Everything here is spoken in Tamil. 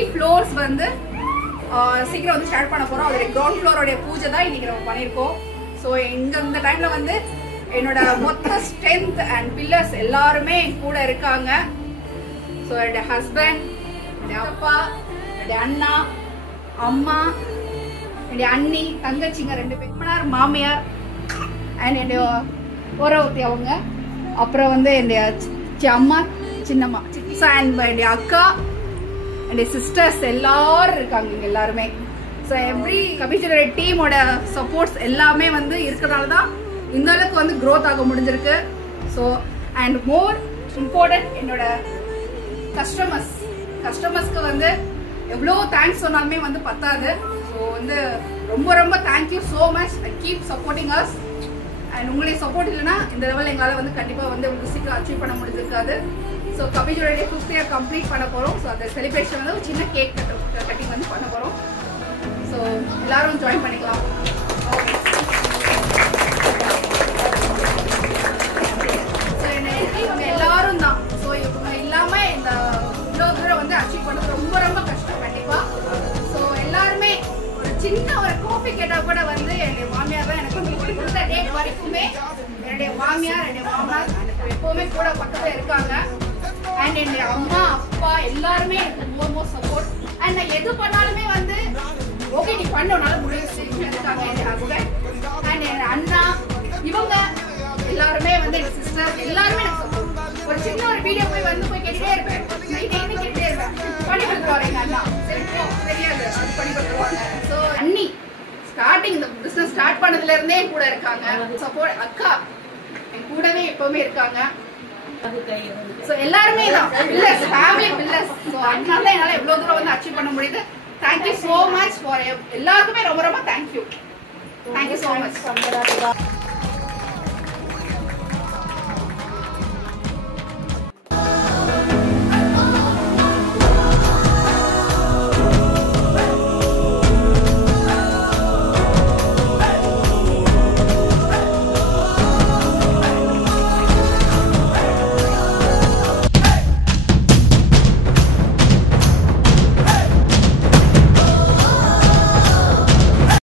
3 floors வந்து சீக்கிரம் வந்து ஸ்டார்ட் பண்ண போறோம். அதோட கிரவுண்ட் ஃப்ளோரோட பூஜை தான் இன்னைக்கு நம்ம பண்ணிருக்கோம். ஸோ இந்த டைம்ல வந்து என்னோட மொத்த ஸ்ட்ரென்த் அண்ட் பில்லர்ஸ் எல்லாருமே கூட இருக்காங்க. ஸோ என்னோட ஹஸ்பண்ட், என்னோட அப்பா, என்னோட அண்ணா, அம்மா, என்னுடைய அண்ணி, தங்கச்சிங்க 2 பேர், மாமியார் அண்ட் என்னுடைய ஒருத்தி அவங்க, அப்புறம் வந்து என்னுடைய அம்மா, சின்னம்மா, என்னுடைய அக்கா, என்னுடைய சிஸ்டர்ஸ் எல்லாரும் இருக்காங்க இங்க எல்லாருமே. ஸோ எவ்ரி கபிஜுவலரி டீமோட சப்போர்ட்ஸ் எல்லாமே வந்து இருக்கிறதால தான் இந்த அளவுக்கு வந்து க்ரோத் ஆக முடிஞ்சிருக்கு. ஸோ அண்ட் மோர் இம்பார்ட்டன்ட் என்னோட கஸ்டமர்ஸ்க்கு வந்து எவ்வளோ தேங்க்ஸ் சொன்னாலுமே வந்து பத்தாது. ஸோ வந்து ரொம்ப ரொம்ப thank you so much. Keep supporting us. And உங்களுடைய சப்போர்ட் இல்லைன்னா இந்த லெவலில் எங்களால் வந்து கண்டிப்பாக வந்து சீக்கிரம் அச்சீவ் பண்ண முடிஞ்சிருக்காது. ஸோ கபிஜுவலரி 5th year கம்ப்ளீட் பண்ண போகிறோம். ஸோ அந்த செலிப்ரேஷன் வந்து ஒரு சின்ன கேக் கட்டிங் வந்து பண்ண போகிறோம். ஸோ எல்லாரும் ஜாயின் பண்ணிக்கலாம். ஸோ இவங்க எல்லாரும் தான். ஸோ இவங்க இல்லாமல் இந்த இவ்வளோ தூரம் வந்து அச்சீவ் பண்ணது ரொம்ப ரொம்ப கஷ்டம் கண்டிப்பாக. ஸோ எல்லாருமே ஒரு சின்ன ஒரு காஃபி கேட்டால் கூட வந்து என்னுடைய மாமியார் தான் எனக்கு கொடுத்த டேட் வரைக்குமே என்னுடைய மாமியார், என்னுடைய மாமனார் எப்பவுமே கூட பக்கத்தில் இருக்காங்க. அண்ட் என்னுடைய அம்மா, அப்பா எல்லாருமே எனக்கு ரொம்ப சப்போர்ட். அண்ட் நான் எது பண்ணாலுமே வந்து ஓகே நீ பண்ணனால முடிவு இருக்காங்க என்னுடைய ஹஸ்பண்ட் அண்ட் என்னோட அண்ணா, இவங்க எல்லாருமே வந்து எங்க சிஸ்டர் எல்லாருமே எனக்கு சப்போர்ட். ஒரு சின்ன ஒரு வீடியோ போய் கேட்டுட்டே இருப்பேன், கேட்டுட்டே இருப்பேன், பண்ணி கொடுத்துருவாரு எங்க அண்ணா. சரி தெரியாது அது பண்ணி கொடுத்துருவாங்க. ஸோ அண்ணி ஸ்டார்டிங் இந்த பிசினஸ் ஸ்டார்ட் பண்ணதுல இருந்தே கூட இருக்காங்க. சப்போர்ட் அக்கா என் கூடவே எப்பவுமே இருக்காங்க. சோ எல்லாருமே தான் பில்லர்ஸ், ஃபேமிலி பில்லர்ஸ். சோ அதனால என்னால எவ்வளவு தூரம் வந்து அச்சீவ் பண்ண முடியுது. தேங்க்யூ சோ மச் ஃபார் எல்லாருக்குமே ரொம்ப ரொம்ப தேங்க்யூ. Thank you so much.